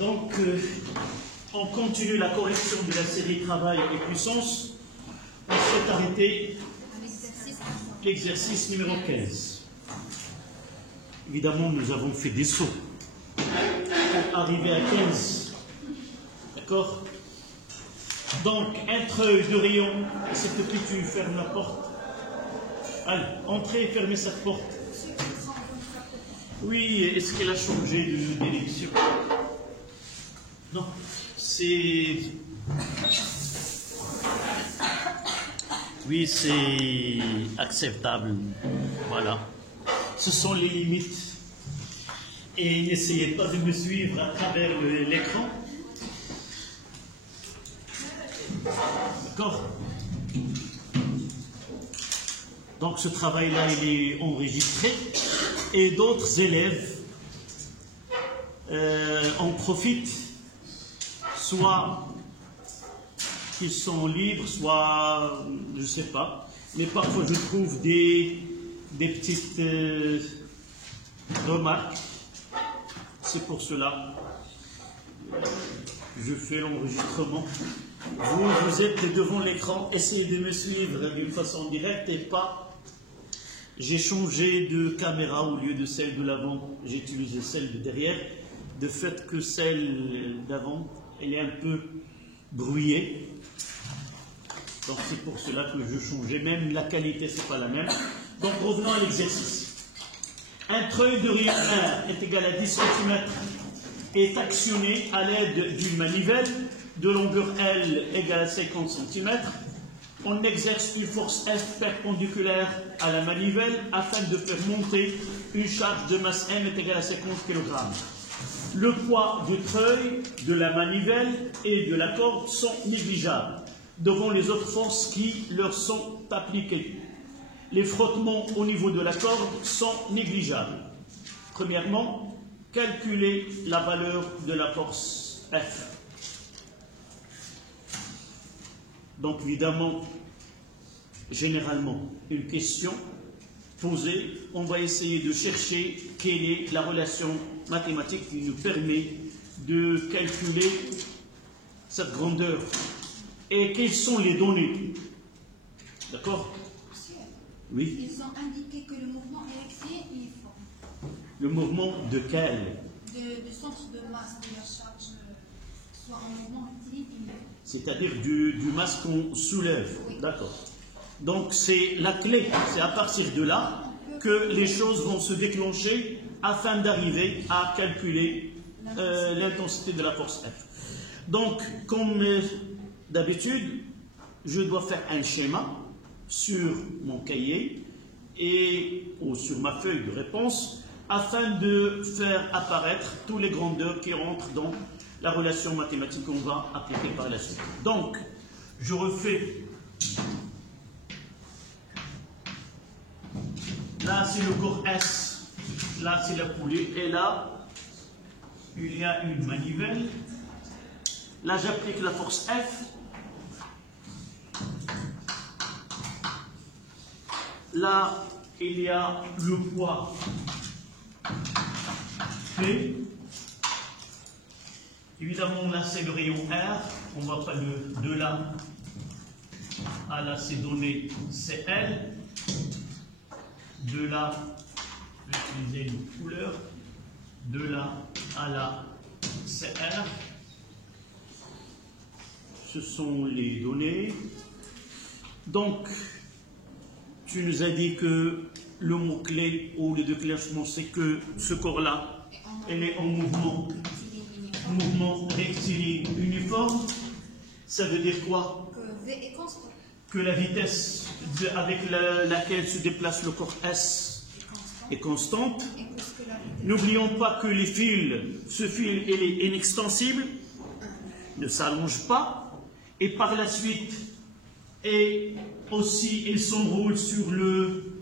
Donc, on continue la correction de la série Travail et Puissance. On s'est arrêté l'exercice numéro 15. Évidemment, nous avons fait des sauts pour arriver à 15. D'accord? Donc, un treuil de rayon, s'il te plaît, tu fermes la porte. Allez, entrez et fermez cette porte. Oui, est-ce qu'elle a changé de direction? Non, c'est... Oui, c'est acceptable. Voilà. Ce sont les limites. Et n'essayez pas de me suivre à travers l'écran. D'accord? Donc ce travail-là, il est enregistré. Et d'autres élèves en profitent, soit qu'ils sont libres, soit, je ne sais pas. Mais parfois, je trouve des petites remarques. C'est pour cela je fais l'enregistrement. Vous êtes devant l'écran, essayez de me suivre d'une façon directe et pas... J'ai changé de caméra au lieu de celle de l'avant, j'ai utilisé celle de derrière. De fait que celle d'avant, elle est un peu brouillée. Donc c'est pour cela que je changeais, même la qualité c'est pas la même. Donc revenons à l'exercice. Un treuil de rayon 1 est égal à 10 cm est actionné à l'aide d'une manivelle de longueur L égale à 50 cm. On exerce une force F perpendiculaire à la manivelle afin de faire monter une charge de masse M est égale à 50 kg. Le poids du treuil, de la manivelle et de la corde sont négligeables devant les autres forces qui leur sont appliquées. Les frottements au niveau de la corde sont négligeables. Premièrement, calculer la valeur de la force F. Donc évidemment, généralement, une question posée, on va essayer de chercher quelle est la relation mathématique qui nous permet de calculer cette grandeur et quelles sont les données. D'accord? Oui. Ils ont indiqué que le mouvement électrique est uniforme. Le mouvement de quel? Du centre de masse de la charge, soit en mouvement rectiligne. C'est-à-dire du masse qu'on soulève. Oui. D'accord. Donc c'est la clé, c'est à partir de là que les choses vont se déclencher afin d'arriver à calculer l'intensité de la force F. Donc, comme d'habitude, je dois faire un schéma sur mon cahier ou sur ma feuille de réponse afin de faire apparaître toutes les grandeurs qui rentrent dans la relation mathématique qu'on va appliquer par la suite. Donc, je refais. Là, c'est le corps S. Là, c'est la poulie. Et là, il y a une manivelle. Là, j'applique la force F. Là, il y a le poids P. Évidemment, là, c'est le rayon R. On ne va pas de là à là, c'est donné CL. De là, je vais utiliser une couleur. De là à là, CR. Ce sont les données. Donc, tu nous as dit que le mot-clé ou le déclenchement, c'est que ce corps-là, elle est en mouvement rectiligne uniforme. Ça veut dire quoi? Que V est constant. Que la vitesse avec laquelle se déplace le corps S est constante. N'oublions pas que les fils, ce fil il est inextensible, ne s'allonge pas, et par la suite, et aussi il s'enroule sur le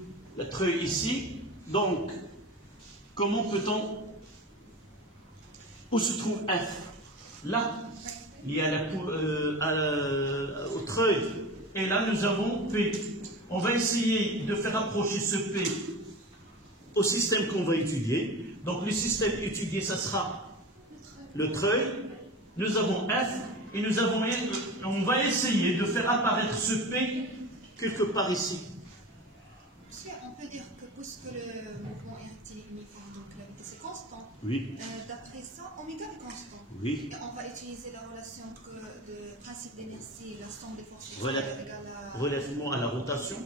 treuil ici. Donc, comment peut-on... Où se trouve F? Là, il y a au treuil. Et là, nous avons P. On va essayer de faire approcher ce P au système qu'on va étudier. Donc, le système étudié, ça sera le treuil, nous avons F, et on va essayer de faire apparaître ce P quelque part ici. On peut dire que puisque le mouvement est uniforme, donc la vitesse est constante, oui. D'après ça, oméga est constant. Oui. Et on va utiliser la relation de principe d'inertie, la somme des forces égale à... Relèvement à la rotation.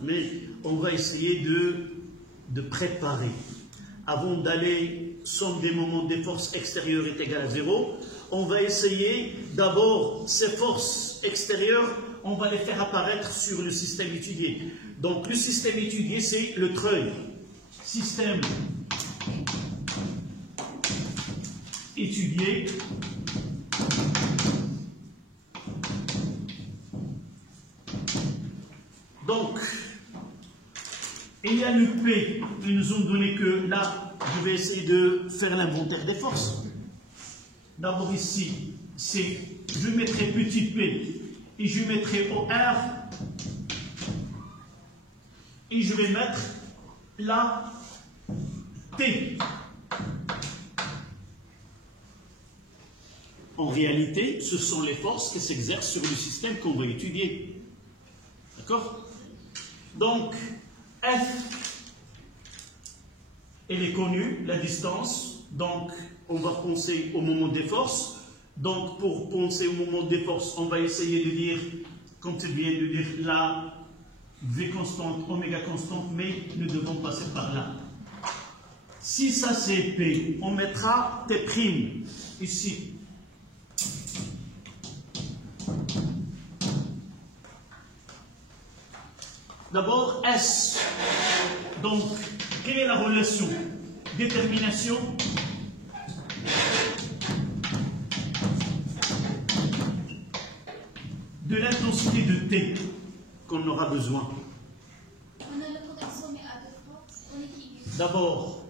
Mais on va essayer de préparer. Avant d'aller, somme des moments des forces extérieures est égale à 0, on va essayer d'abord ces forces extérieures, on va les faire apparaître sur le système étudié. Donc le système étudié, c'est le treuil. Système étudié. Donc, il y a le P, ils nous ont donné que là, je vais essayer de faire l'inventaire des forces. D'abord ici, je mettrai petit p et je mettrai OR et je vais mettre la T. En réalité, ce sont les forces qui s'exercent sur le système qu'on va étudier. D'accord? Donc, F, elle est connue, la distance. Donc, on va penser au moment des forces. Donc, pour penser au moment des forces, on va essayer de dire, comme tu viens de dire, la V constante, oméga constante, mais nous devons passer par là. Si ça c'est P, on mettra T' ici. D'abord, S. Donc, quelle est la relation? Détermination. De l'intensité de T qu'on aura besoin. On a le potentiel mais à deux forces, on équilibre. D'abord,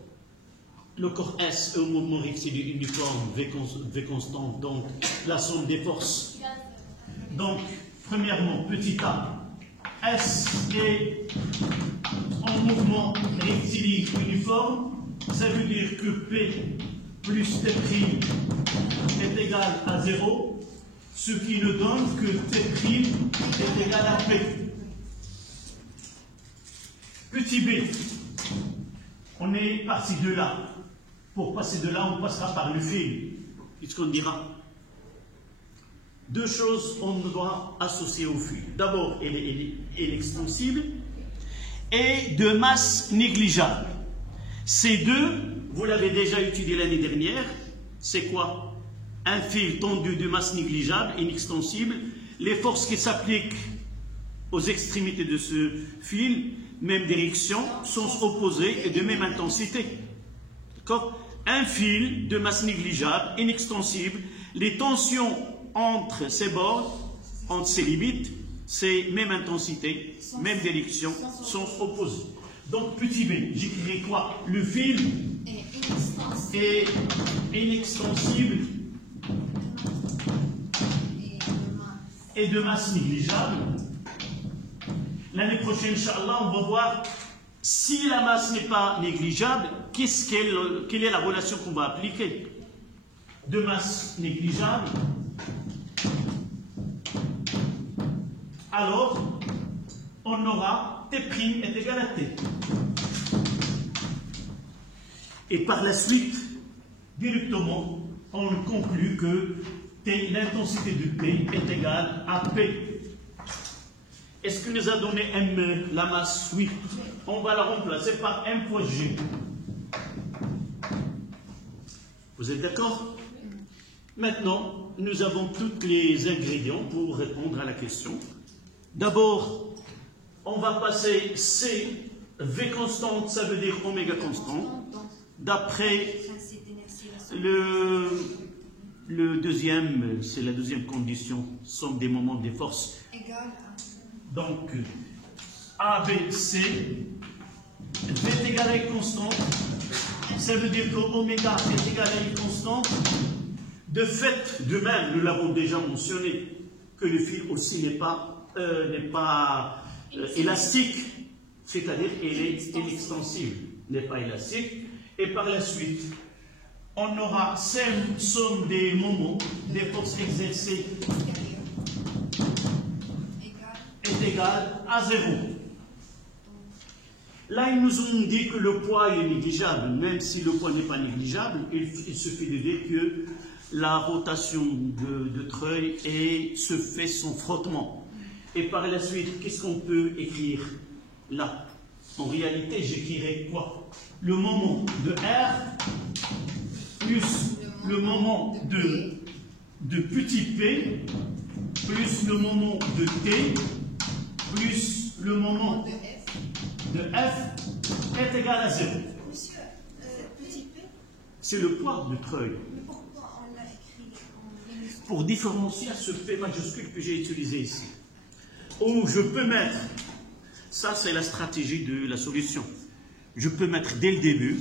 le corps S est au mouvement rectiligne uniforme, V constante, donc la somme des forces. Donc, premièrement, petit a, S est en mouvement rectiligne uniforme, ça veut dire que P plus T' est égal à 0, ce qui nous donne que T' est égal à P. Petit b, on est parti de là. Pour passer de là, on passera par le fil. Qu'est-ce qu'on dira? Deux choses on doit associer au fil. D'abord, elle est extensible et de masse négligeable. Ces deux, vous l'avez déjà étudié l'année dernière, c'est quoi? Un fil tendu de masse négligeable, inextensible. Les forces qui s'appliquent aux extrémités de ce fil, même direction, sens opposés et de même intensité. D'accord? Un fil de masse négligeable, inextensible, les tensions entre ses bords, entre ses limites, c'est même intensité, même direction, sens opposés. Donc, petit b, j'écrirai quoi? Le fil est inextensible et de masse négligeable. L'année prochaine, Inch'Allah, on va voir si la masse n'est pas négligeable, quelle est la relation qu'on va appliquer? De masse négligeable, alors on aura T' est égal à T. Et par la suite, directement, on conclut que l'intensité de P est égale à P. Est-ce que nous a donné M, la masse? Oui. On va la remplacer par M fois G. Vous êtes d'accord? Maintenant, nous avons tous les ingrédients pour répondre à la question. D'abord, on va passer C, V constante, ça veut dire oméga constante. D'après le deuxième, c'est la deuxième condition, somme des moments des forces. Donc, A, B, C, V est égal à une constante, ça veut dire que oméga est égal à une constante. De fait, de même, nous l'avons déjà mentionné, que le fil aussi n'est pas élastique, c'est-à-dire il est inextensible, n'est pas élastique. Et par la suite, on aura somme des moments, des forces exercées est égale à 0. Là, ils nous ont dit que le poids est négligeable. Même si le poids n'est pas négligeable, il suffit de dire que la rotation de treuil se fait sans frottement. Et par la suite, qu'est-ce qu'on peut écrire là? En réalité, j'écrirai quoi? Le moment de R plus le moment de petit p plus le moment de t plus le moment de f est égal à 0. Monsieur, petit p, c'est le poids du treuil. mais pourquoi on l'a écrit en minuscule? Pour différencier ce p majuscule que j'ai utilisé ici. Où je peux mettre, ça c'est la stratégie de la solution. Je peux mettre dès le début,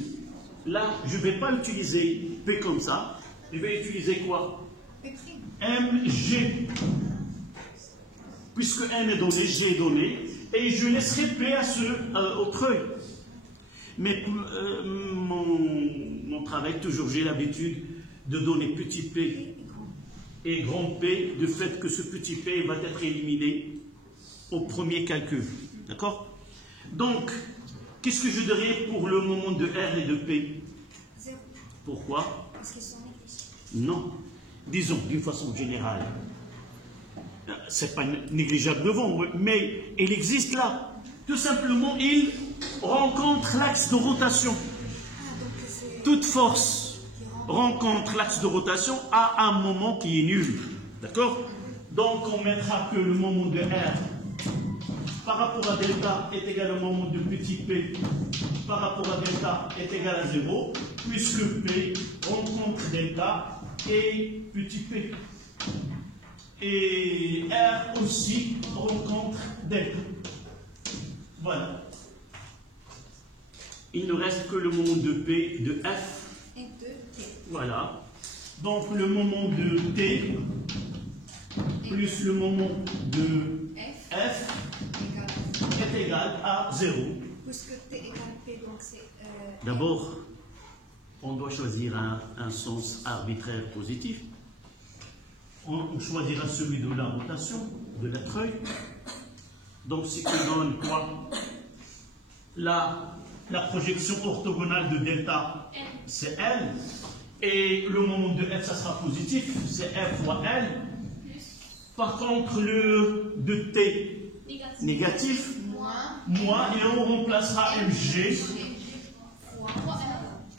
là je ne vais pas utiliser p comme ça, je vais utiliser quoi? P'. mg. Puisque m est donné, g est donné, et je laisserai p au treuil. Mais mon travail, toujours j'ai l'habitude de donner petit p et grand P, du fait que ce petit p va être éliminé au premier calcul. D'accord? Donc, qu'est-ce que je dirais pour le moment de R et de P? 0. Pourquoi? Parce qu'ils sont négligeables. Non. Disons, d'une façon générale. C'est pas négligeable devant, mais il existe là. Tout simplement, il rencontre l'axe de rotation. Toute force rencontre l'axe de rotation à un moment qui est nul. D'accord? Donc, on mettra que le moment de R par rapport à delta est égal au moment de petit p par rapport à delta est égal à 0, puisque p rencontre delta et petit p. Et R aussi rencontre delta. Voilà. Il ne reste que le moment de P, de F. Et de T. Voilà. Donc le moment de T plus le moment de F est égal à 0. Puisque T égale P, donc c'est... D'abord, on doit choisir un sens arbitraire positif. On choisira celui de la rotation, de la treuil. Donc, ce qui donne quoi? La projection orthogonale de delta, c'est L. Et le moment de F, ça sera positif, c'est F fois L. Par contre, le de T, négatif, moins, et on remplacera MG.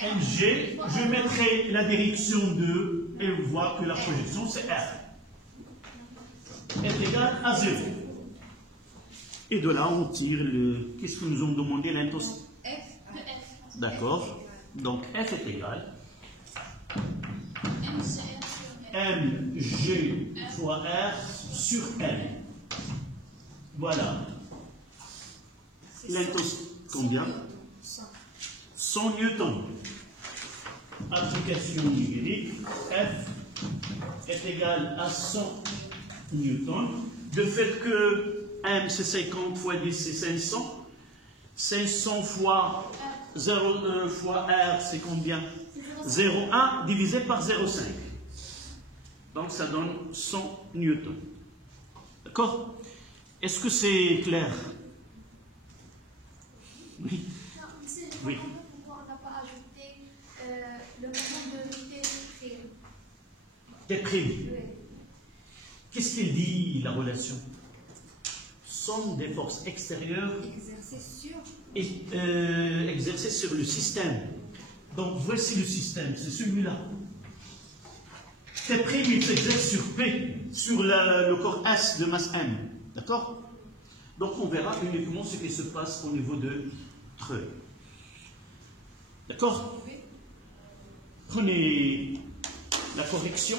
MG, je mettrai la direction de, et on voit que la projection, c'est R. Est égal à 0. Et de là, on tire le... Qu'est-ce que nous ont demandé l'intensité? F. D'accord. Donc, F est égal mg fois R sur L. Voilà. L'intensité, combien? 100 newtons. Application numérique, F est égal à 100 newtons. De fait que M c'est 50 fois 10 c'est 500. 500 fois 0 fois R c'est combien? 0,1 divisé par 0,5. Donc ça donne 100 newtons. D'accord? Est-ce que c'est clair? Oui. Oui. Pourquoi on n'a pas ajouté le moment de T'? T'. Qu'est-ce qu'il dit, la relation? Somme des forces extérieures exercées sur le système. Donc, voici le système, c'est celui-là. T', il s'exerce sur P, sur le corps S de masse M. D'accord? Donc, on verra uniquement ce qui se passe au niveau de treuil. D'accord? Prenez la correction.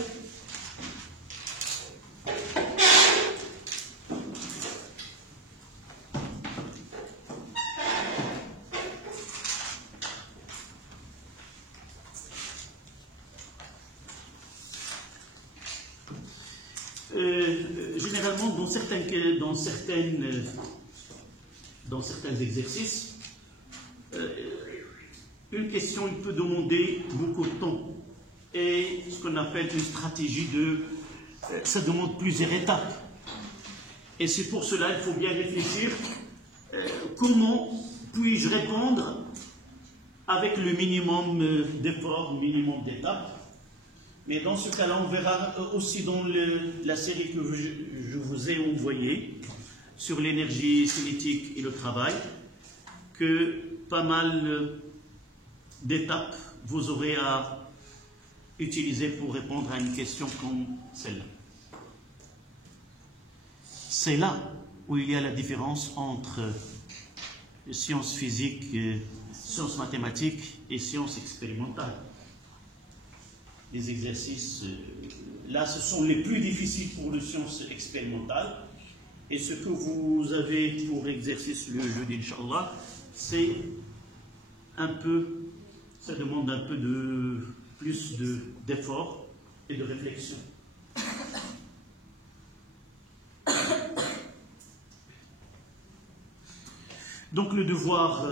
Généralement, dans certains exercices, une question il peut demander beaucoup de temps. Et ce qu'on appelle une stratégie ça demande plusieurs étapes. Et c'est pour cela qu'il faut bien réfléchir comment puis-je répondre avec le minimum d'efforts, le minimum d'étapes. Mais dans ce cas-là, on verra aussi dans la série que je vous ai envoyée sur l'énergie cinétique et le travail, que pas mal d'étapes vous aurez à utiliser pour répondre à une question comme celle-là. C'est là où il y a la différence entre sciences physiques, sciences mathématiques et sciences expérimentales. Les exercices, là, ce sont les plus difficiles pour les sciences expérimentales. Et ce que vous avez pour exercice le jeudi, Inch'Allah, c'est un peu, ça demande un peu plus d'effort et de réflexion. Donc le devoir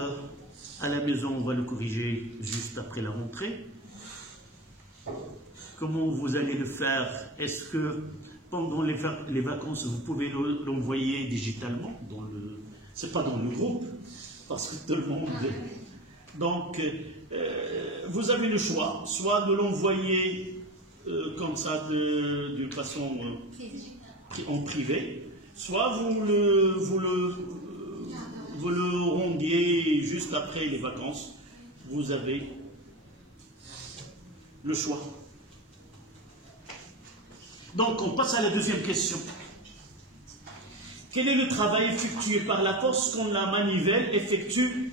à la maison, on va le corriger juste après la rentrée. Comment vous allez le faire? Est-ce que pendant les vacances, vous pouvez l'envoyer digitalement? Ce n'est pas dans le groupe, parce que tout le monde... Donc, vous avez le choix, soit de l'envoyer comme ça, d'une façon en privé, soit vous le rendiez juste après les vacances. Vous avez le choix. Donc, on passe à la deuxième question. Quel est le travail effectué par la force quand la manivelle effectue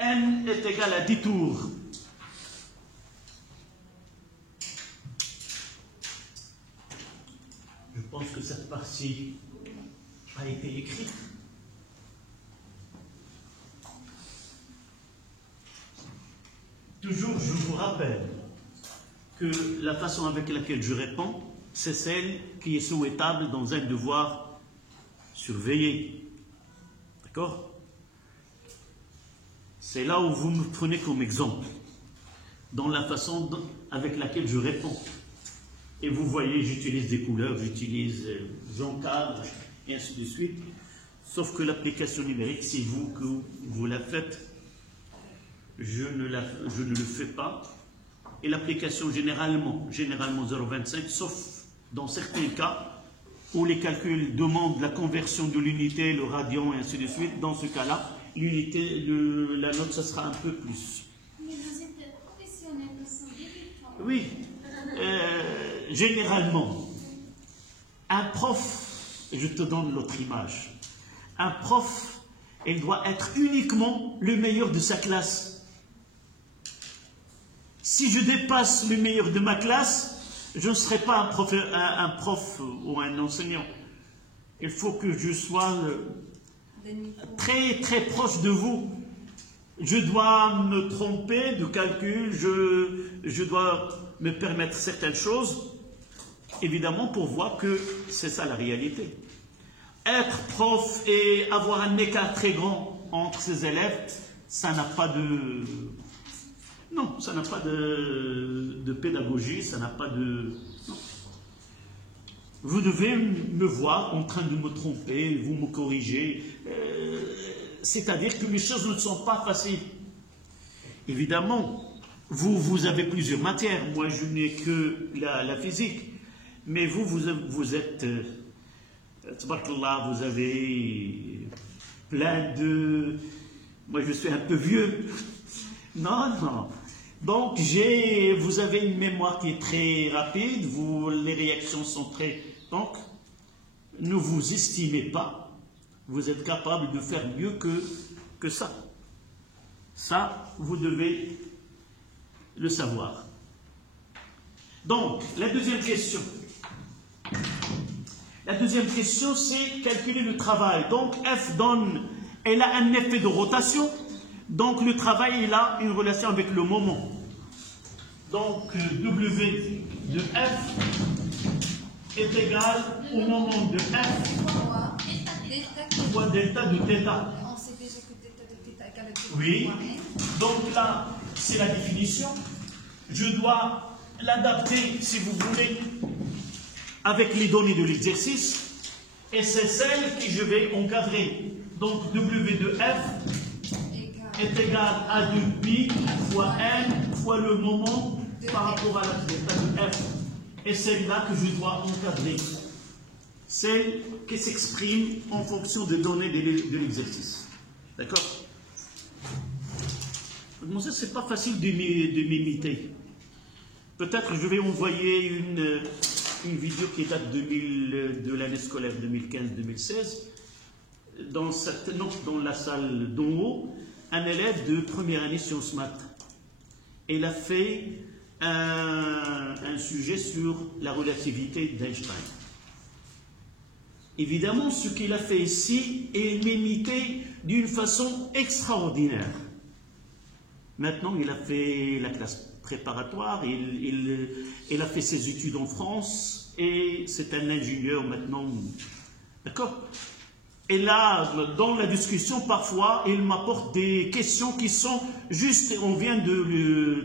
N est égal à 10 tours? Je pense que cette partie a été écrite. Toujours, je vous rappelle que la façon avec laquelle je réponds, c'est celle qui est souhaitable dans un devoir surveillé. D'accord? C'est là où vous me prenez comme exemple, dans la façon avec laquelle je réponds. Et vous voyez, j'utilise des couleurs, j'encadre, et ainsi de suite. Sauf que l'application numérique, c'est vous que vous la faites. Je ne le fais pas. Et l'application généralement 0,25, sauf dans certains cas où les calculs demandent la conversion de l'unité, le radian, et ainsi de suite. Dans ce cas-là, l'unité, la note, ça sera un peu plus. Mais vous êtes professionnel, nous sommes débutants. Oui. Généralement, un prof, je te donne l'autre image, un prof, il doit être uniquement le meilleur de sa classe. Si je dépasse le meilleur de ma classe, je ne serai pas un prof ou un enseignant. Il faut que je sois très très proche de vous. Je dois me tromper de calcul, je dois me permettre certaines choses, évidemment pour voir que c'est ça la réalité. Être prof et avoir un écart très grand entre ses élèves, ça n'a pas de... Non, ça n'a pas de pédagogie, ça n'a pas de... Non. Vous devez me voir en train de me tromper, vous me corrigez. C'est-à-dire que les choses ne sont pas faciles. Évidemment, vous avez plusieurs matières. Moi, je n'ai que la physique. Mais vous êtes... Tabarakallah, vous avez plein de... Moi, je suis un peu vieux. Non, non. Donc, vous avez une mémoire qui est très rapide, les réactions sont très... Donc, ne vous estimez pas, vous êtes capable de faire mieux que ça. Ça, vous devez le savoir. Donc, la deuxième question. La deuxième question, c'est calculer le travail. Donc, F elle a un effet de rotation. Donc, le travail, il a une relation avec le moment. Donc, W de F est égal au moment de F fois delta de θ. On sait déjà que delta de θ égale à 2. Oui. Donc là, c'est la définition. Je dois l'adapter, si vous voulez, avec les données de l'exercice. Et c'est celle que je vais encadrer. Donc W de F est égal à 2pi fois n fois le moment par rapport à la delta de F. Et celle-là que je dois encadrer. Celle qui s'exprime en fonction des données de l'exercice. D'accord? Bon, ça, c'est pas facile de m'imiter. Peut-être je vais envoyer une vidéo qui date de l'année scolaire 2015-2016. Dans la salle d'en haut, un élève de première année sciences maths. Il a fait un sujet sur la relativité d'Einstein. Évidemment, ce qu'il a fait ici est m'imiter d'une façon extraordinaire. Maintenant, il a fait la classe préparatoire, il a fait ses études en France, et c'est un ingénieur maintenant. D'accord? Et là, dans la discussion, parfois, il m'apporte des questions qui sont juste, on vient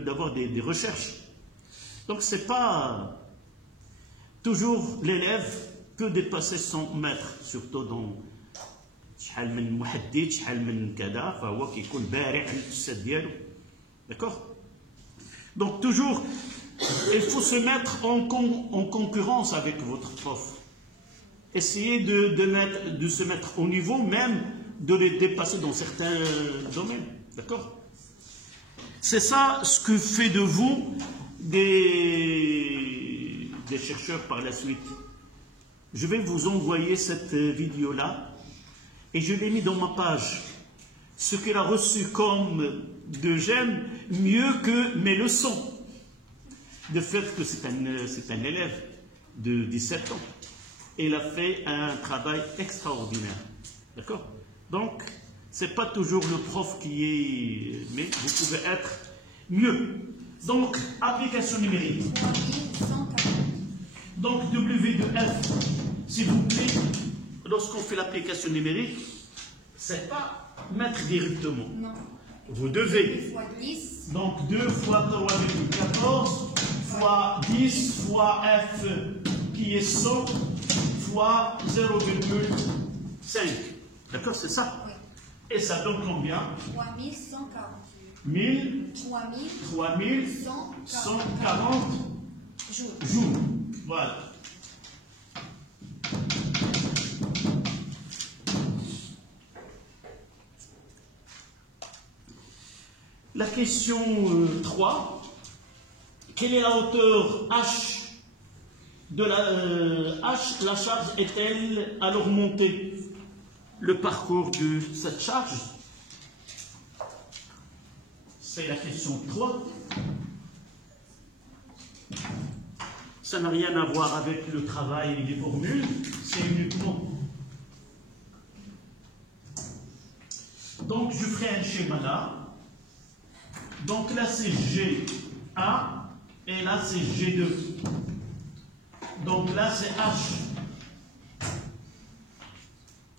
d'avoir des recherches. Donc, c'est pas toujours l'élève peut dépasser son maître, surtout dans شحال من محدد شحال من كذا فهو كيكون بارع على الاستاذ ديالو. D'accord? Donc toujours il faut se mettre en concurrence avec votre prof. Essayez de se mettre au niveau, même de les dépasser dans certains domaines. D'accord? C'est ça ce que fait de vous des chercheurs par la suite. Je vais vous envoyer cette vidéo-là et je l'ai mis dans ma page. Ce qu'elle a reçu comme de j'aime mieux que mes leçons. De fait que c'est un élève de 17 ans. Et il a fait un travail extraordinaire. D'accord? Donc, ce n'est pas toujours le prof qui est... Mais vous pouvez être mieux. Donc, application numérique. Donc, W de F, s'il vous plaît, lorsqu'on fait l'application numérique, c'est pas mettre directement. Non. Vous devez. 2 fois 10. Donc, 2 fois 3,14 fois 10 fois F qui est 100 fois 0,5. D'accord, c'est ça? Oui. Et ça donne combien? 3140. 3140 jours. Voilà. La question 3. Quelle est la hauteur H de la charge est-elle alors montée? Le parcours de cette charge? C'est la question 3. Ça n'a rien à voir avec le travail et les formules, c'est uniquement. Donc, je ferai un schéma là. Donc là, c'est G1 et là, c'est G2. Donc là, c'est H.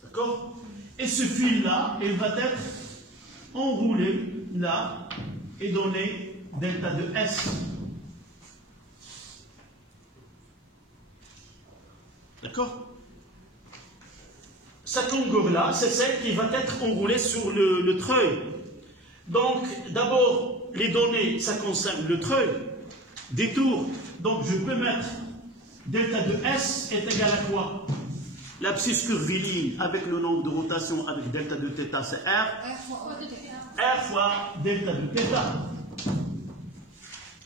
D'accord? Et ce fil-là, il va être enroulé là et donner delta de S. D'accord? Cette longueur-là, c'est celle qui va être enroulée sur le treuil. Donc, d'abord, les données, ça concerne le treuil, détour. Donc, je peux mettre delta de S est égal à quoi? L'abscisse curviligne avec le nombre de rotation avec delta de θ, c'est R. R fois delta de θ.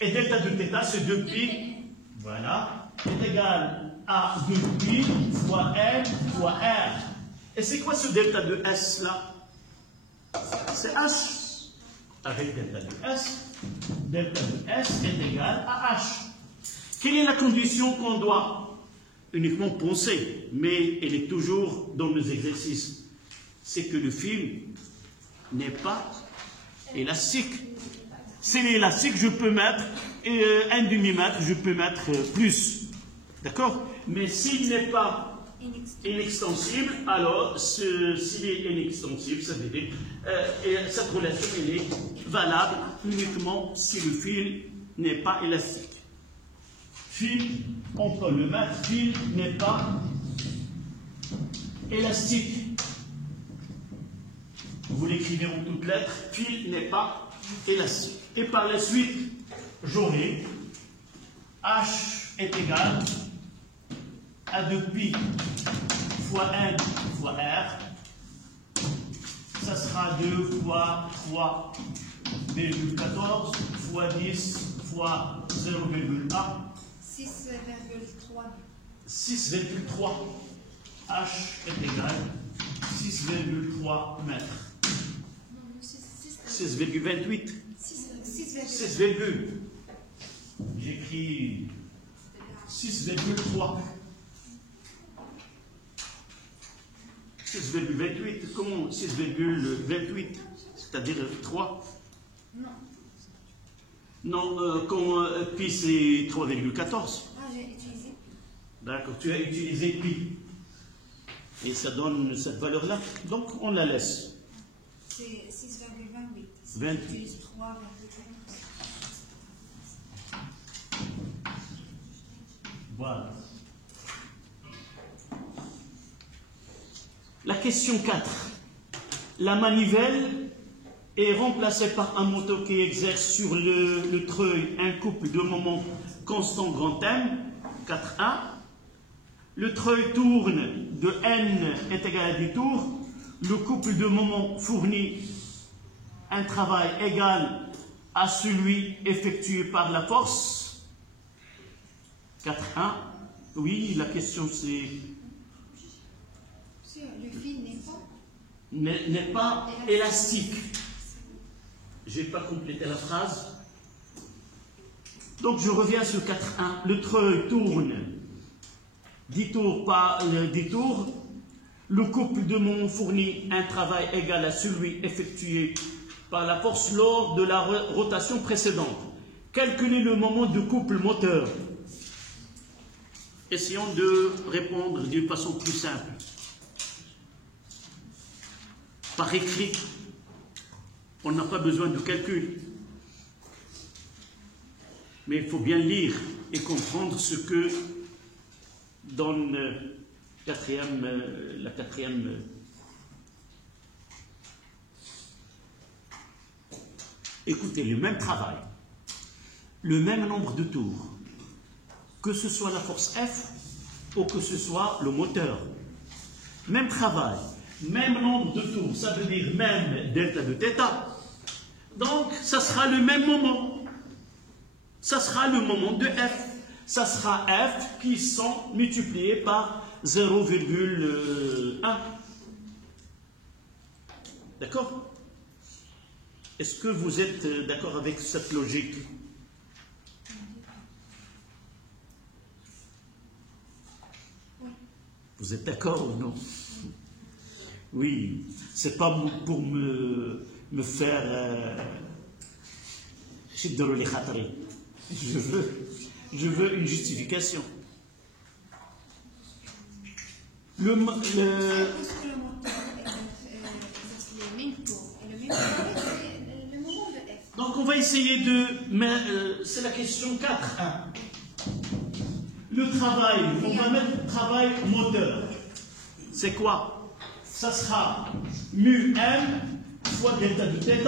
Et delta de θ, c'est 2pi, voilà, est égal à 2pi fois N fois R. Et c'est quoi ce delta de S là? C'est H. Avec delta de S est égal à H. Quelle est la condition qu'on doit uniquement penser, mais elle est toujours dans nos exercices? C'est que le fil n'est pas élastique. C'est l'élastique, je peux mettre 1 demi-mètre, je peux mettre plus. D'accord? Mais s'il n'est pas inextensible, alors s'il est inextensible, ça veut dire et cette relation elle est valable uniquement si le fil n'est pas élastique. Fil, on peut le mettre, fil n'est pas élastique. Vous l'écrivez en toutes lettres, fil n'est pas élastique. Et par la suite, j'aurai H est égal à 2pi fois n fois r. Ça sera 2 fois 3,14 fois 10 fois 0,1. 6,3. 6,3. H est égal à 6,3 mètres. 6,28. 6, j'écris 6,3. 6,28. Comment 6,28? C'est-à-dire 3? Non. Non, quand pi c'est 3,14. Ah, j'ai utilisé. D'accord, tu as utilisé pi. Et ça donne cette valeur-là. Donc on la laisse. C'est 6,28. 28. 3,28. Voilà. La question 4. La manivelle est remplacée par un moteur qui exerce sur le treuil un couple de moments constant grand M, 4A. Le treuil tourne de N est égal à 10 tours. Le couple de moments fournit un travail égal à celui effectué par la force. 4.1. Oui, la question c'est... Le fil n'est pas élastique. Je n'ai pas complété la phrase. Donc je reviens sur 4.1. Le treuil tourne 10 tours par 10 tours. Le couple de moments fournit un travail égal à celui effectué par la force lors de la rotation précédente. Calculez le moment de couple moteur. Essayons de répondre d'une façon plus simple. Par écrit, on n'a pas besoin de calcul. Mais il faut bien lire et comprendre ce que donne la quatrième. Écoutez, le même travail, le même nombre de tours, que ce soit la force F ou que ce soit le moteur. Même travail, même nombre de tours, ça veut dire même delta de θ. Donc, ça sera le même moment. Ça sera le moment de F. Ça sera F qui sont multipliés par 0,1. D'accord? Est-ce que vous êtes d'accord avec cette logique? Vous êtes d'accord ou non? Oui, c'est pas pour me faire je veux une justification. Le moment de F. Donc on va essayer de... c'est la question 4.1. Le travail, on va mettre travail moteur. C'est quoi? Ça sera mu m fois delta de θ.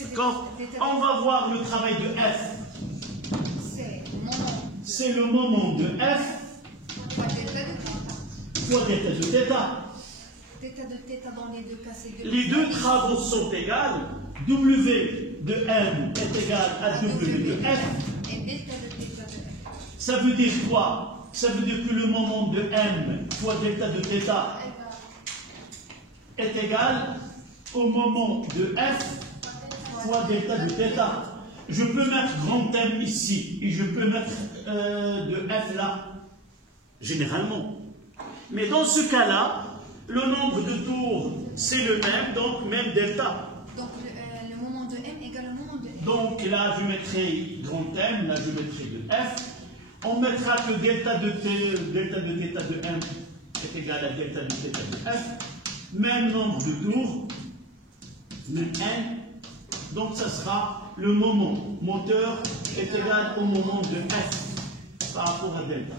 D'accord? On va voir le travail de F. C'est le moment de F fois delta de θ. Les deux travaux sont égaux. W de M est égal à W de F. Ça veut dire quoi? Ça veut dire que le moment de M fois delta de θ est égal au moment de F fois delta de θ. Je peux mettre grand M ici et je peux mettre de F là, généralement. Mais dans ce cas-là, le nombre de tours, c'est le même, donc même delta. Donc le moment de M égale le moment de F. Donc là, je mettrai grand M, là, je mettrai de F. On mettra que delta de θ de 1 est égal à delta de θ de f, même nombre de tours, même n, donc ça sera le moment moteur est égal au moment de f par rapport à delta.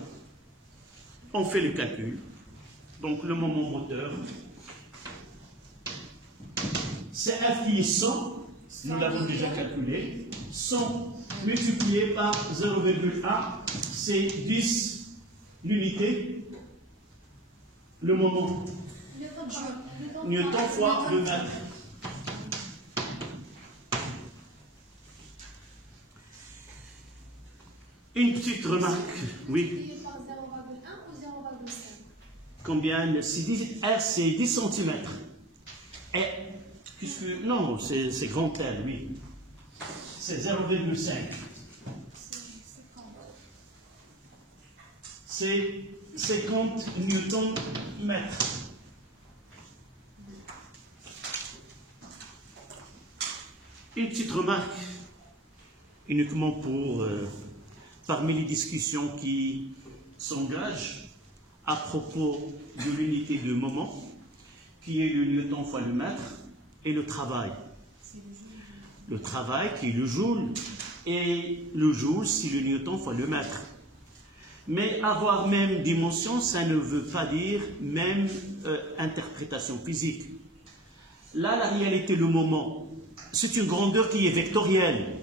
On fait le calcul, donc le moment moteur, c'est f qui est 100, nous l'avons déjà calculé, 100 multiplié par 0,1, c'est 10 l'unité, le moment, newton fois le mètre. Une petite remarque, oui. Combien? R, c'est 10 cm. Et, puisque, non, c'est grand R, oui. C'est 0,5. C'est 50 newtons mètre. Une petite remarque, uniquement pour, parmi les discussions qui s'engagent à propos de l'unité de moment, qui est le newton fois le mètre, et le travail. Le travail qui est le joule, et le joule c'est le newton fois le mètre. Mais avoir même dimension, ça ne veut pas dire même interprétation physique. Là, la réalité, le moment, c'est une grandeur qui est vectorielle.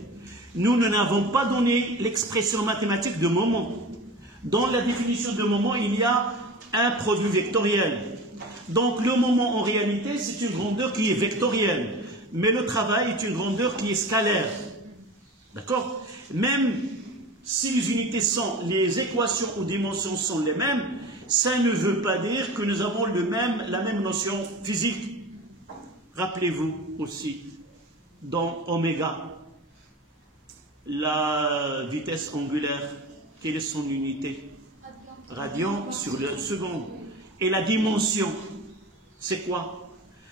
Nous n'avons pas donné l'expression mathématique de moment. Dans la définition de moment, il y a un produit vectoriel. Donc le moment, en réalité, c'est une grandeur qui est vectorielle. Mais le travail est une grandeur qui est scalaire. D'accord? Même si les unités sont, les équations ou dimensions sont les mêmes, ça ne veut pas dire que nous avons la même notion physique. Rappelez-vous aussi, dans oméga, la vitesse angulaire, quelle est son unité? Radian sur la seconde. Et la dimension, c'est quoi?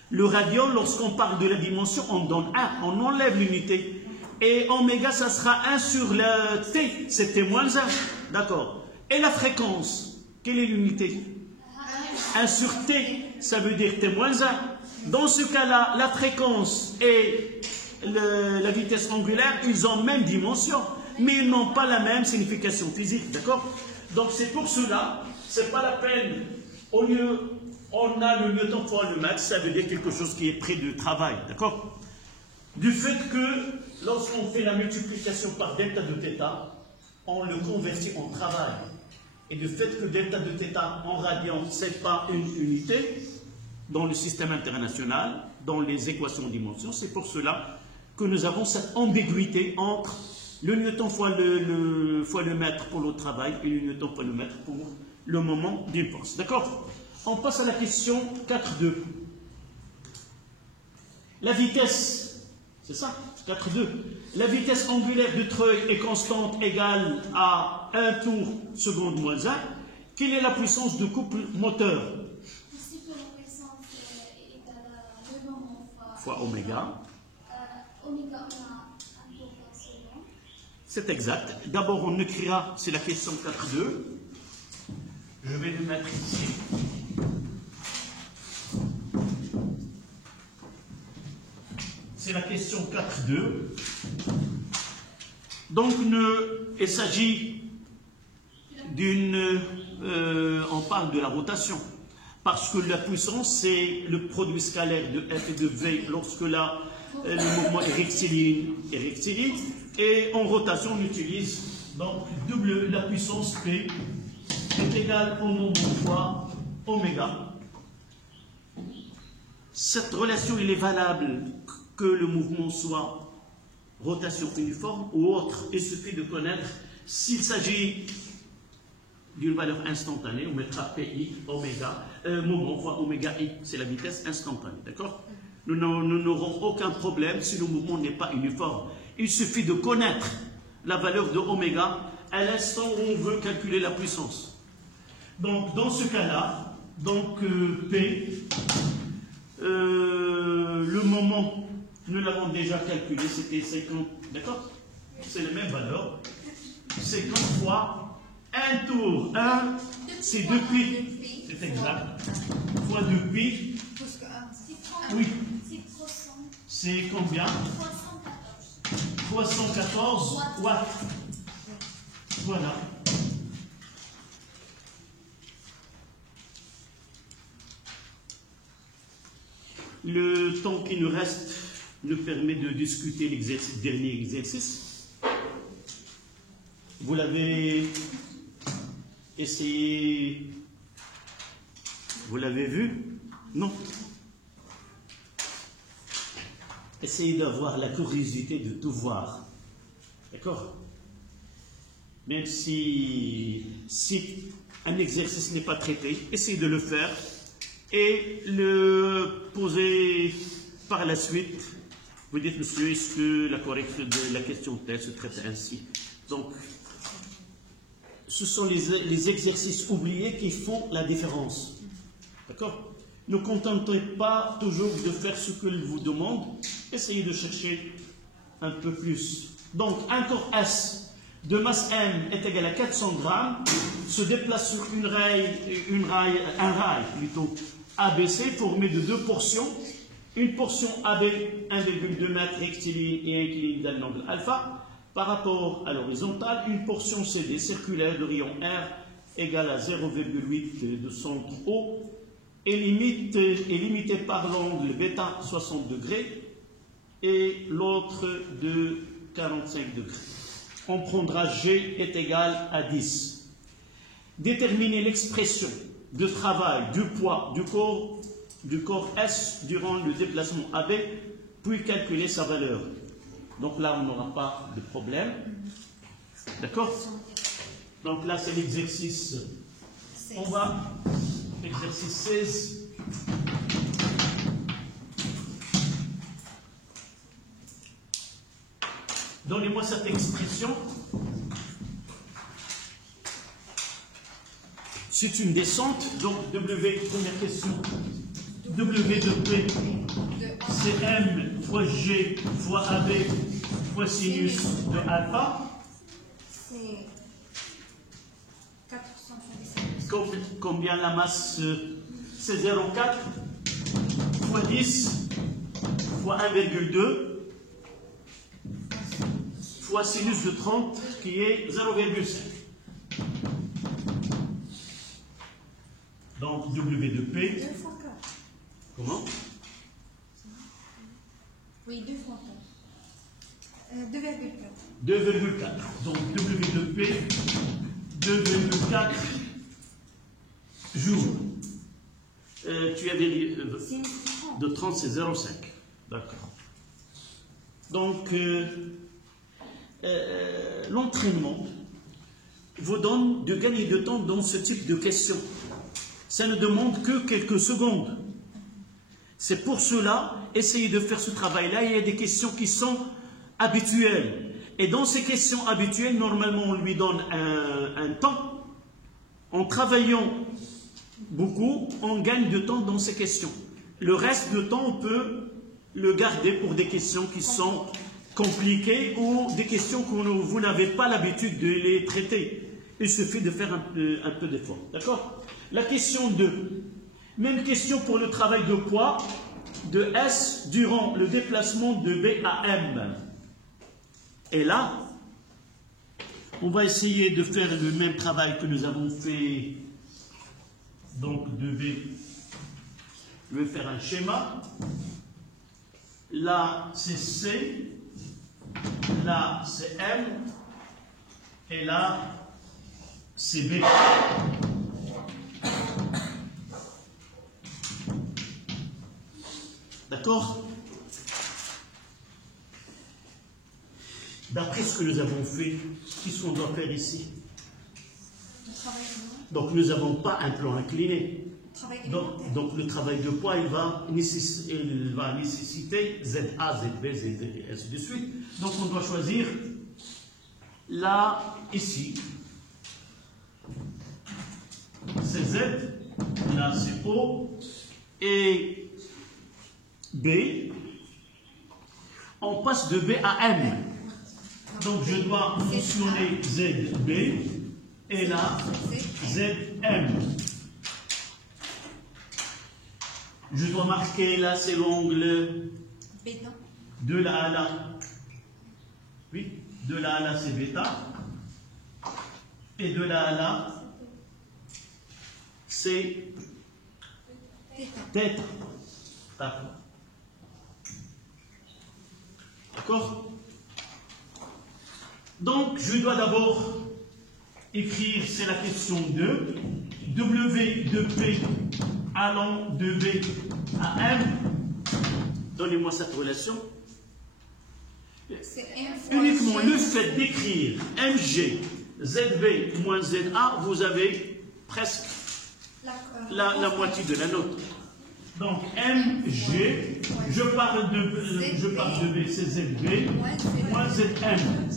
Le radian, lorsqu'on parle de la dimension, on donne 1, on enlève l'unité. Et oméga, ça sera 1 sur le t, c'était moins 1. D'accord. Et la fréquence, quelle est l'unité? 1 sur t, ça veut dire t moins 1. Dans ce cas-là, la fréquence et la vitesse angulaire, ils ont même dimension, mais ils n'ont pas la même signification physique. D'accord? Donc c'est pour cela, c'est pas la peine, au lieu, on a le newton fois le mètre, ça veut dire quelque chose qui est près du travail. D'accord? Du fait que, lorsqu'on fait la multiplication par delta de θ, on le convertit en travail. Et du fait que delta de θ en radian, ce n'est pas une unité, dans le système international, dans les équations de dimension, c'est pour cela que nous avons cette ambiguïté entre le newton fois le mètre pour le travail et le newton fois le mètre pour le moment d'une force. D'accord? On passe à la question 4.2. La vitesse, c'est ça, 4.2. La vitesse angulaire du treuil est constante égale à 1 tour seconde moins 1. Quelle est la puissance de couple moteur? Fois oméga. C'est exact. D'abord, on écrira, c'est la question 4.2. Je vais le mettre ici. C'est la question 4.2. Donc, il s'agit d'une... on parle de la rotation. Parce que la puissance, c'est le produit scalaire de f et de v lorsque le mouvement est rectiligne. Et en rotation, on utilise donc la puissance P est égale au moment fois oméga. Cette relation, il est valable que le mouvement soit rotation uniforme ou autre. Il suffit de connaître s'il s'agit d'une valeur instantanée, on mettra PI, oméga, moment fois oméga I, c'est la vitesse instantanée, d'accord? Nous n'aurons aucun problème si le mouvement n'est pas uniforme. Il suffit de connaître la valeur de oméga à l'instant où on veut calculer la puissance. Donc, dans ce cas-là, P, le moment, nous l'avons déjà calculé, c'était 50, d'accord? C'est la même valeur, 50 fois 1 tour, 1, c'est 2 pi. C'est exact. Fois 2 pi. Oui. C'est combien? 314 watts. Voilà. Le temps qui nous reste nous permet de discuter l'exercice, dernier exercice. Vous l'avez essayé, vous l'avez vu? Non. Essayez d'avoir la curiosité de tout voir. D'accord? Même si un exercice n'est pas traité, essayez de le faire et le poser par la suite. Vous dites, monsieur, est-ce que la correction de la question telle se traite ainsi? Donc, ce sont les exercices oubliés qui font la différence. D'accord? Ne contentez pas toujours de faire ce que vous demande. Essayez de chercher un peu plus. Donc, un corps S de masse M est égal à 400 grammes, se déplace sur un rail plutôt ABC formé de 2 portions. Une portion AB 1,2 m rectiligne et inclinée d'un angle alpha par rapport à l'horizontale. Une portion CD circulaire de rayon R égale à 0,8 de centre O est limitée par l'angle bêta 60 degrés et l'autre de 45 degrés. On prendra G est égal à 10. Déterminer l'expression de travail du poids du corps S durant le déplacement AB, puis calculer sa valeur. Donc là, on n'aura pas de problème. D'accord? Donc là, c'est l'exercice. On va, exercice 16. Donnez-moi cette expression. C'est une descente, donc W, première question. W de P, c'est M fois G fois AB fois sinus de alpha. C'est 477. Combien la masse? C'est 0,4 fois 10 fois 1,2 fois sinus de 30 qui est 0,5. Donc W de P. 2 fois 4. Comment? Oui, 2 fois 4. 2,4. 2,4. Donc W de P, 2,4 jours. Tu as des de 30, c'est 0,5. D'accord. Donc, l'entraînement vous donne de gagner de temps dans ce type de questions. Ça ne demande que quelques secondes. C'est pour cela, essayez de faire ce travail-là. Il y a des questions qui sont habituelles. Et dans ces questions habituelles, normalement, on lui donne un temps. En travaillant beaucoup, on gagne de temps dans ces questions. Le reste de temps, on peut le garder pour des questions qui sont compliquées ou des questions que vous n'avez pas l'habitude de les traiter. Il suffit de faire un peu d'effort. D'accord? La question 2. Même question pour le travail de poids de S durant le déplacement de B à M. Et là, on va essayer de faire le même travail que nous avons fait donc de B. Je vais faire un schéma. Là, c'est C. Là, c'est M. Et là, c'est B. D'accord? D'après ce que nous avons fait, qu'est-ce qu'on doit faire ici? Donc nous n'avons pas un plan incliné. Donc le travail de poids, il va nécessiter ZA, ZB, ZD, et ainsi de suite. Donc on doit choisir là, ici. C'est Z, là c'est O, et B. On passe de B à M. Donc je dois mentionner ZB Et là, ZM. Je dois marquer là, c'est l'angle Bêta. de là à là. Oui, de là à là, c'est bêta. Et de là à là, c'est θ. D'accord. D'accord? Donc, je dois d'abord écrire, c'est la question 2, W de P allant de B à M. Donnez-moi cette relation. Uniquement le fait d'écrire MG, ZB moins ZA, vous avez presque la moitié de la note. Donc MG, je parle de B, c'est ZB moins ZM.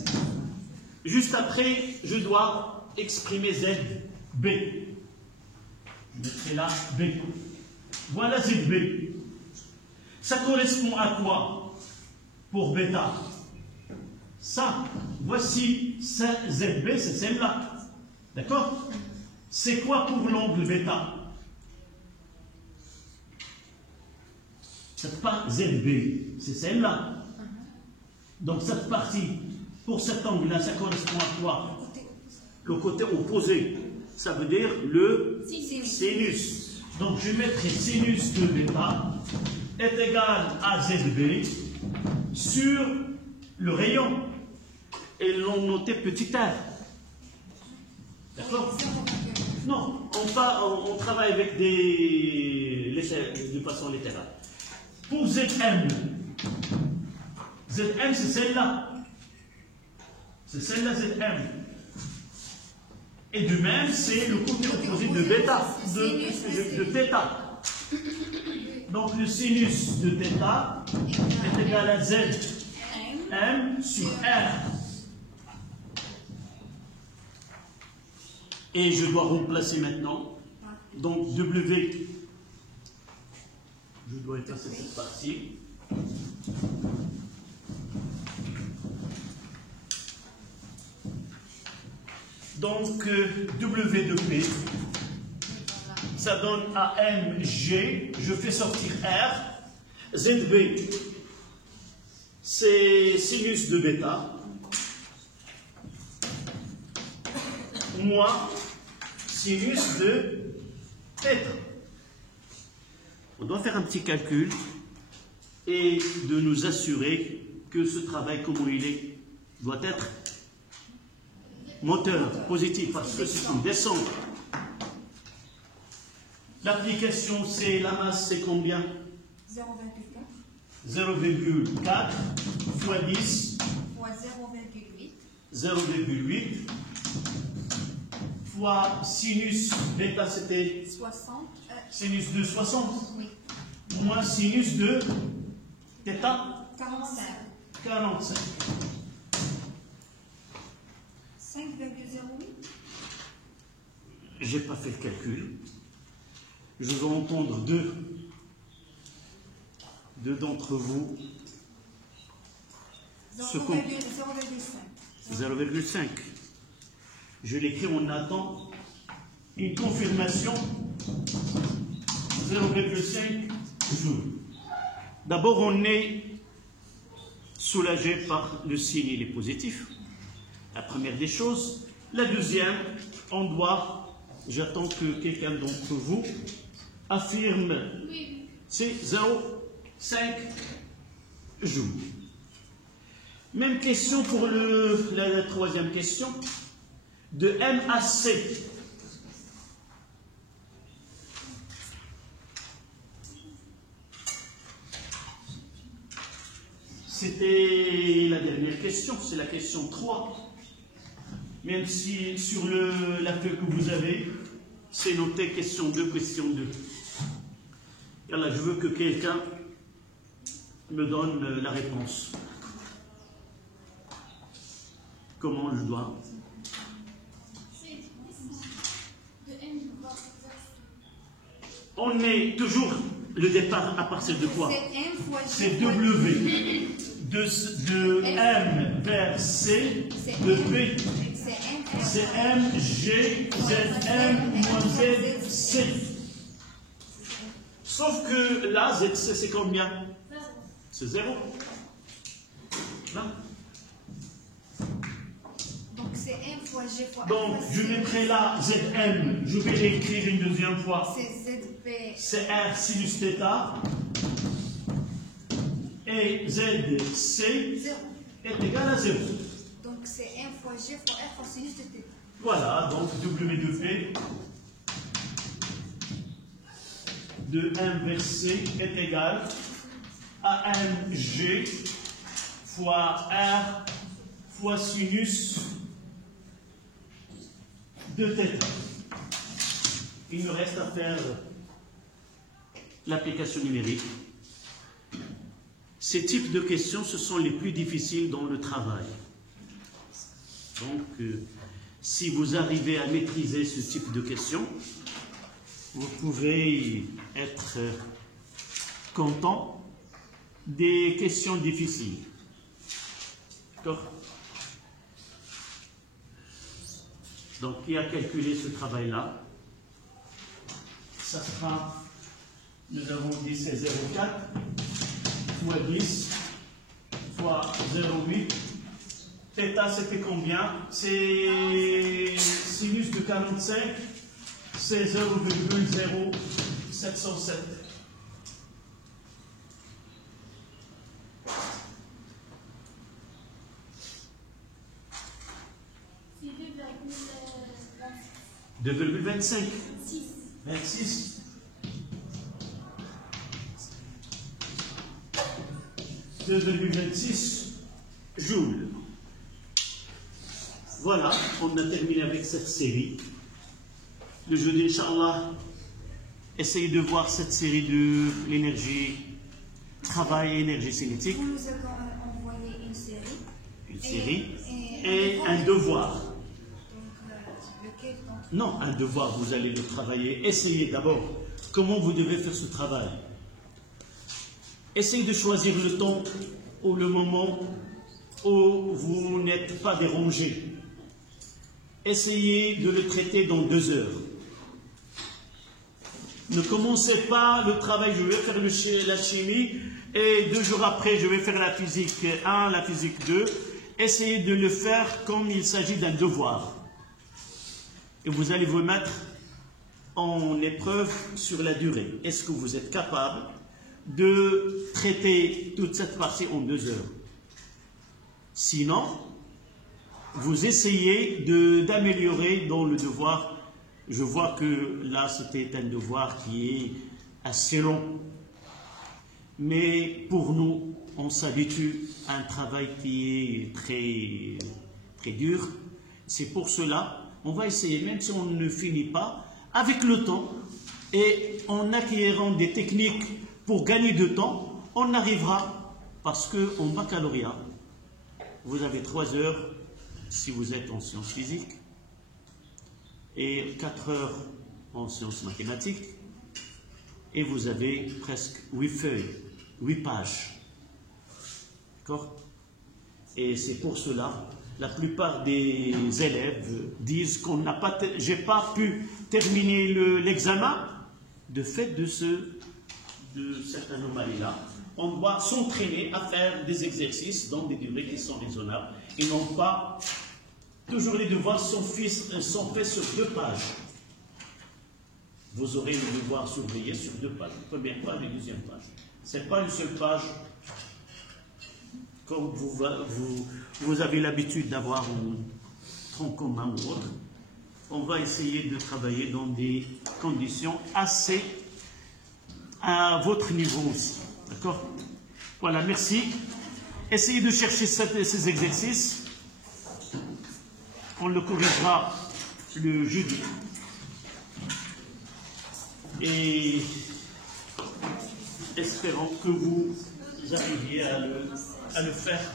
Juste après, je dois exprimer ZB. Je mettrai là B. Voilà ZB. Ça correspond à quoi pour bêta? Ça, voici ZB, c'est celle-là. D'accord? C'est quoi pour l'angle bêta? Cette part ZB, c'est celle-là. Donc cette partie, pour cet angle-là, ça correspond à quoi? Le côté opposé. Ça veut dire le sinus. Donc je mettrai sinus de bêta est égal à ZB sur le rayon. Et l'on notait petit r. D'accord? Non, on travaille avec de façon littérale. Pour ZM, ZM c'est celle-là. C'est celle-là ZM. Et de même, c'est le côté opposé de bêta, de θ. Donc le sinus de θ est égal à ZM sur R. Et je dois remplacer maintenant. Donc W, je dois effacer cette partie. Donc W de P, ça donne à MG, je fais sortir R. ZB, c'est sinus de bêta, moins sinus de θ. On doit faire un petit calcul et de nous assurer que ce travail, comment il est, doit être moteur positif, parce que c'est une descente. L'application, c'est la masse, c'est combien? 0,4 fois 10 fois 0,8 0,8 fois sinus bêta, c'était 60 sinus de 60 oui. moins sinus de θ 45 45. 5,08. J'ai pas fait le calcul. Je veux entendre deux d'entre vous. 0,5. Je l'écris, on attend une confirmation. 0,5 jours. D'abord, on est soulagé par le signe, il est positif. La première des choses. La deuxième, on doit, j'attends que quelqu'un d'entre vous affirme, c'est 0,5 jours. Même question pour la troisième question. De M à C. C'était la dernière question, c'est la question 3. Même si sur la feuille que vous avez, c'est noté question 2, question 2. Et là, je veux que quelqu'un me donne la réponse. Comment je dois? On est toujours le départ à partir de quoi? C'est W. de M vers C, de P, c'est M, G, Z, M, moins Z, C. Sauf que là, ZC, c'est combien? C'est 0. Là. Donc c'est M fois G fois R. Donc je mettrai là ZM, je vais l'écrire une deuxième fois. C'est ZP. C'est R sinus θ. Et ZC 0. est égal à 0. Donc c'est M fois G fois R fois sinus de T. Voilà, donc W de P de M vers C est égal à MG fois R fois sinus de θ. Il nous reste à faire l'application numérique. Ces types de questions, ce sont les plus difficiles dans le travail. Donc, si vous arrivez à maîtriser ce type de questions, vous pouvez être content des questions difficiles. D'accord? Donc, qui a calculé ce travail-là? Ça sera, nous avons dit, c'est 0,4 fois 10 fois 0,8. Θ, c'était combien? C'est sinus de 45, c'est 0,0707. C'est 2,25. 26. 2,26 joules. Voilà, on a terminé avec cette série. Le jeudi, Inch'Allah, essayez de voir cette série de l'énergie, travail et énergie cinétique. Vous nous avez envoyé une série. Une série et un devoir. Donc, lequel d'entre Non, un devoir, vous allez le travailler. Essayez d'abord comment vous devez faire ce travail. Essayez de choisir le temps ou le moment où vous n'êtes pas dérangé. Essayez de le traiter dans 2 heures. Ne commencez pas le travail, je vais faire la chimie et 2 jours après je vais faire la physique 1, la physique 2. Essayez de le faire comme il s'agit d'un devoir. Et vous allez vous mettre en épreuve sur la durée. Est-ce que vous êtes capable de traiter toute cette partie en 2 heures? Sinon, vous essayez d'améliorer dans le devoir. Je vois que là, c'était un devoir qui est assez long. Mais pour nous, on s'habitue à un travail qui est très, très dur. C'est pour cela, on va essayer, même si on ne finit pas, avec le temps et en acquérant des techniques pour gagner de temps, on arrivera, parce qu'en baccalauréat, vous avez 3 heures si vous êtes en sciences physiques et 4 heures en sciences mathématiques et vous avez presque 8 feuilles, 8 pages. D'accord? Et c'est pour cela, la plupart des élèves disent qu'on n'a pas, j'ai pas pu terminer l'examen de fait de cette anomalie-là. On doit s'entraîner à faire des exercices dans des durées qui sont raisonnables et non pas toujours les devoirs sont faits sur 2 pages. Vous aurez le devoir surveillé sur 2 pages, première page et deuxième page. Ce n'est pas une seule page comme vous avez l'habitude d'avoir un tronc commun ou autre. On va essayer de travailler dans des conditions assez à votre niveau aussi. D'accord? Voilà, merci. Essayez de chercher ces exercices. On le corrigera le jeudi. Et espérons que vous arriviez à le faire.